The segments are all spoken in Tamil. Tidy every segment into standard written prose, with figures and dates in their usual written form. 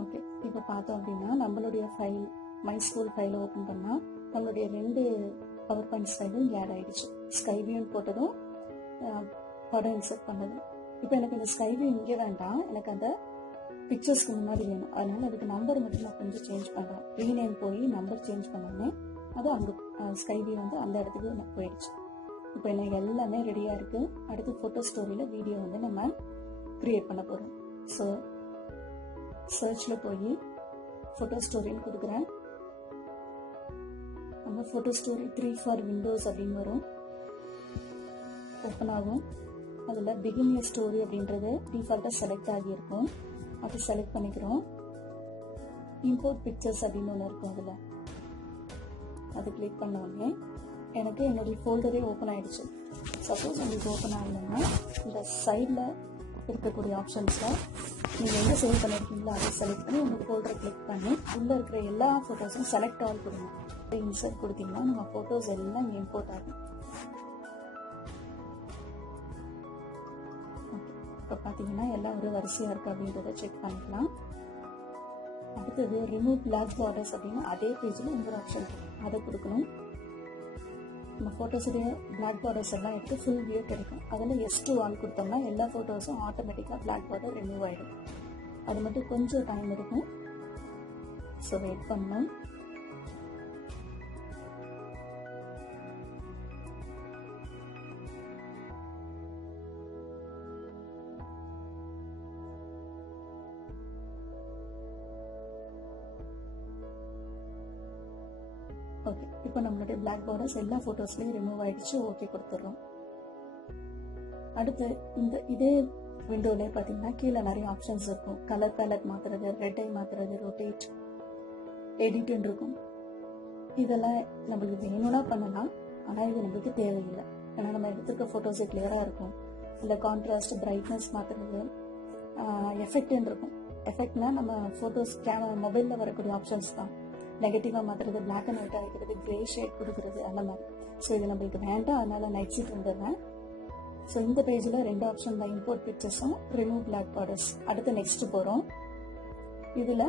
ஓகே, இப்போ பார்த்தோம் அப்படின்னா நம்மளுடைய ஃபைல் மை ஸ்கூல் ஃபைலை ஓப்பன் பண்ணால் நம்மளுடைய 2 பவர் பாயிண்ட் ஸ்லைடும் இங்கே ஆட் ஆகிடுச்சு. ஸ்கை வியூன்னு போட்டதும் படம் இன்சர்ட் பண்ணதும். இப்போ எனக்கு இந்த ஸ்கை வியூ இங்கே வேண்டாம், எனக்கு அந்த பிக்சர்ஸ்க்கு முன்னாடி வேணும். அதனால அதுக்கு நம்பர் மட்டும் நான் கொஞ்சம் சேஞ்ச் பண்ணுறேன். ரீநேம் போய் நம்பர் சேஞ்ச் பண்ணோன்னே அது அங்கே ஸ்கை வியூ வந்து அந்த இடத்துக்கு போயிடுச்சு. இப்போ எனக்கு எல்லாமே ரெடியாக இருக்குது. அடுத்து ஃபோட்டோ ஸ்டோரியில் வீடியோ வந்து நம்ம க்ரியேட் பண்ண போகிறோம். ஸோ சர்ச்சில் போய் ஃபோட்டோ ஸ்டோரின்னு கொடுக்குறேன். நம்ம ஃபோட்டோ ஸ்டோரி 3 ஃபார் விண்டோஸ் அப்படின்னு வரும், ஓப்பன் ஆகும். அதில் பிகின் எ ஸ்டோரி அப்படின்றது டிஃபால்ட்டாக செலக்ட் ஆகியிருக்கும். அதை செலக்ட் பண்ணிக்கிறோம். இம்போர்ட் பிக்சர்ஸ் அப்படின்னு ஒன்று இருக்கும், அதில் அது கிளிக் பண்ண உடனே எனக்கு என்னுடைய ஃபோல்டரே ஓப்பன் ஆகிடுச்சு. சப்போஸ் உங்களுக்கு ஓப்பன் ஆகலைன்னா இந்த சைடில் இருக்கக்கூடிய ஆப்ஷன்ஸில் நீங்கள் எங்கே சேவ் பண்ணியிருக்கீங்களோ அதை செலக்ட் பண்ணி உங்கள் ஃபோல்டரை கிளிக் பண்ணி உள்ளே இருக்கிற எல்லா ஃபோட்டோஸும் செலக்ட் ஆல் கொடுங்க. இன்சர்ட் கொடுத்தீங்கன்னா நம்ம ஃபோட்டோஸ் எல்லாம் இங்கே இம்போர்ட் ஆகும். இப்போ பார்த்தீங்கன்னா எல்லாம் ஒரு வரிசையாக இருக்குது அப்படின்றத செக் பண்ணிக்கலாம். அடுத்தது ரிமூவ் பிளாக் பார்டர்ஸ் அப்படின்னு அதே பேஜில் இன்னொரு ஆப்ஷன் இருக்குது, அதை கொடுக்கணும். நம்ம ஃபோட்டோஸுடைய பிளாக் பார்டர்ஸ் எல்லாம் எடுத்து ஃபுல் வியூ கிடைக்கும். அதில் S2 ஆன் கொடுத்தோம்னா எல்லா ஃபோட்டோஸும் ஆட்டோமேட்டிக்காக பிளாக் பார்டர் ரிமூவ் ஆகிடும். அது மட்டும் கொஞ்சம் டைம் இருக்கும், ஸோ வெயிட் பண்ணணும். ஓகே, இப்போ நம்மளுடைய பிளாக் பார்டர்ஸ் எல்லா ஃபோட்டோஸ்லையும் ரிமூவ் ஆகிடுச்சு. ஓகே கொடுத்துட்றோம். அடுத்து இதே விண்டோவிலே பார்த்தீங்கன்னா கீழே நிறைய ஆப்ஷன்ஸ் இருக்கும். கலர் பேலட் மாற்றுறது, ரெட் ஐ மாற்றுறது, ரொட்டேட், எடிட்னு இருக்கும். இதெல்லாம் நம்மளுக்கு வேணும்னா பண்ணலாம், ஆனால் இது நம்மளுக்கு தேவையில்லை. ஏன்னா நம்ம எடுத்துருக்க ஃபோட்டோஸே கிளியராக இருக்கும். இல்லை கான்ட்ராஸ்ட், பிரைட்னஸ் மாற்றுறது, எஃபெக்ட்னு இருக்கும். எஃபெக்ட்னா நம்ம ஃபோட்டோஸ் மொபைலில் வரக்கூடிய ஆப்ஷன்ஸ் தான். நெகட்டிவாக மாற்றுறது, பிளாக் அண்ட் ஒயிட்டாக வைக்கிறது, கிரே ஷேட் கொடுக்குறது, அந்த மாதிரி. ஸோ இது நம்மளுக்கு வேண்டாம், அதனால் நைட் ஷீட் வந்துடுறேன். ஸோ இந்த பேஜில் 2 ஆப்ஷன் தான், இம்போர்ட் பிக்சர்ஸும் ரிமூவ் பிளாக் பார்டர்ஸ். அடுத்து நெக்ஸ்ட் போகிறோம். இதில்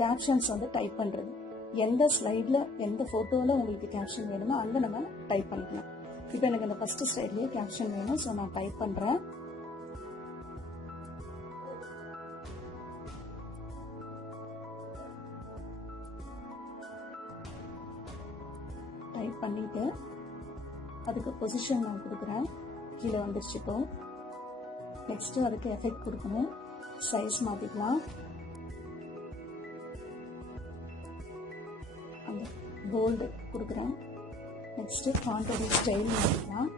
கேப்ஷன்ஸ் வந்து டைப் பண்ணுறது. எந்த ஸ்லைடில் எந்த ஃபோட்டோவில் உங்களுக்கு கேப்ஷன் வேணுமோ அங்கே நம்ம டைப் பண்ணிக்கலாம். இப்போ எனக்கு அந்த ஃபஸ்ட்டு ஸ்லைட்லேயே கேப்ஷன் வேணும், ஸோ நான் டைப் பண்ணுறேன். டைப் பண்ணிவிட்டு அதுக்கு பொசிஷன் நான் கொடுக்குறேன். கீழே வந்துருச்சு. இப்போ நெக்ஸ்ட்டு அதுக்கு எஃபெக்ட் கொடுக்கணும். சைஸ் மாற்றிக்கலாம். அந்த போல்டு கொடுக்குறேன். நெக்ஸ்ட்டு கான்டென்ட் ஸ்டைல் மாற்றிக்கலாம்.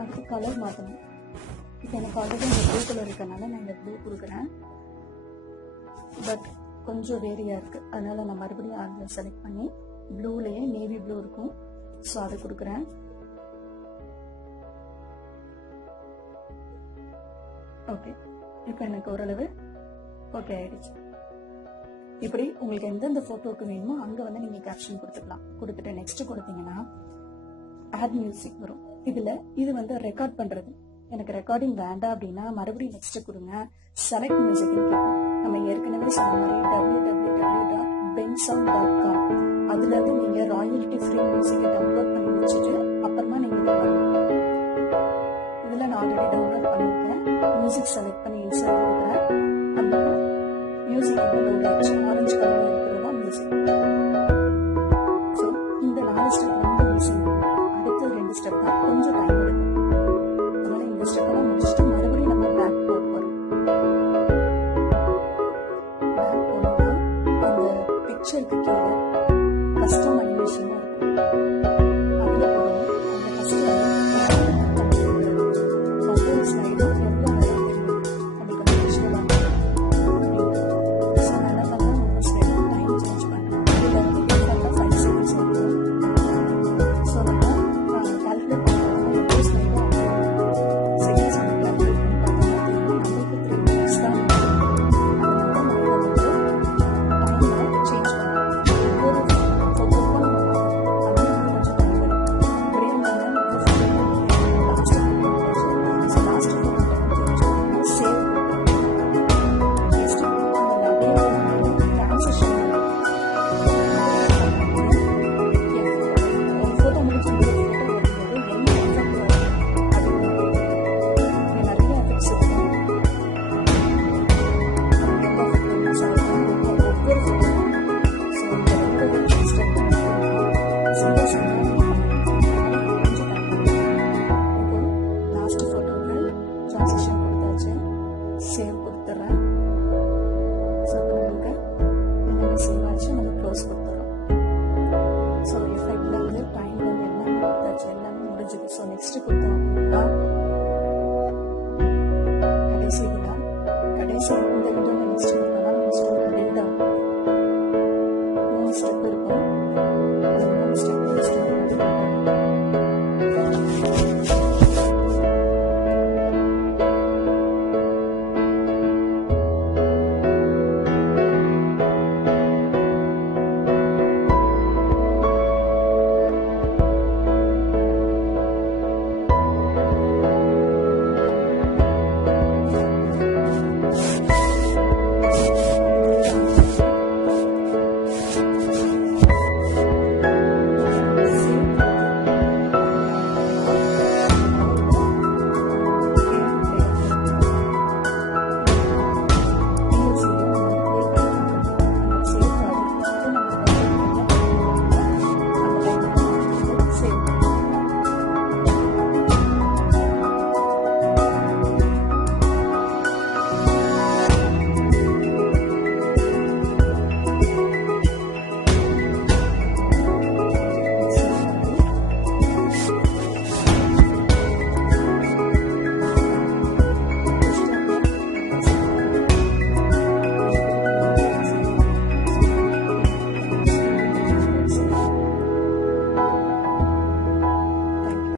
அடுத்து கலர் மாற்றணும். இப்போ எனக்கு ஆல்ரெடி இந்த ப்ளூ கலர் இருக்கனால நான் இந்த ப்ளூ கொடுக்குறேன். பட் கொஞ்சம் வேரியாக இருக்குது, அதனால் நான் மறுபடியும் அதில் செலக்ட் பண்ணி ப்ளூலேயே நேவி ப்ளூ இருக்கும், ஸோ அதை கொடுக்குறேன். ஓகே, இப்போ எனக்கு ஓரளவு ஓகே ஆகிடுச்சு. இப்படி உங்களுக்கு எந்தெந்த ஃபோட்டோவுக்கு வேணுமோ அங்கே வந்து நீங்கள் கேப்ஷன் கொடுத்துக்கலாம். கொடுத்துட்டு நெக்ஸ்ட்டு கொடுத்தீங்கன்னா ஆட் மியூசிக் வரும். இதில் இது வந்து ரெக்கார்ட் பண்ணுறது. எனக்கு ரெக்கார்டிங் வேண்டாம் அப்படின்னா மறுபடியும் நெக்ஸ்ட்டு கொடுங்க. செலக்ட் மியூசிக்னு கேட்கும். நம்ம ஏற்கனவே சொன்ன மாதிரி www.bensound.com அதுலேருந்து நீங்கள் ராயல்ட்டி ஃப்ரீ மியூசிக்கை டவுன்லோட் பண்ணி வச்சுட்டு அப்புறமா நீங்கள் இது வரணும். இதில் நான் ஆல்ரெடி டவுன்லோட் பண்ணியிருக்கேன். மியூசிக் செலக்ட் பண்ணி இன்சர்ட் கொடுக்குறேன். அந்த மியூசிக் வந்து லோட் ஆகிடுச்சு. ஆரஞ்சு கலரில் இருக்கிறதா மியூசிக். ஸோ இந்த 4 ஸ்டெப் ரொம்ப ஈஸியாக இருக்கும். அடுத்த 2 ஸ்டெப் தான் கொஞ்சம் டைம் எடுக்கும். அதனால் இந்த ஸ்டெப்பெல்லாம் முடிச்சுட்டு மறுபடியும் நம்ம பேக் போட் வரும். பேக் போனோம்னா அந்த பிக்சருக்கு கீழே கஸ்டம் அனிமேஷன் இருக்கும். அதில் போகிறோம். அந்த கஸ்டம் ஒவ்வொரு ஸ்லைடும் எவ்வளோ நேரம் தெரியும் நம்மளுக்கு அந்த விஷயம் ஸோ நான் என்ன பண்ணுறேன், ஒவ்வொரு ஸ்லைடும் இருக்குது. ஸோ நெக்ஸ்ட் கொடுத்தோம் அப்படின்னா கடைசி விண்டோ இந்த விண்டோ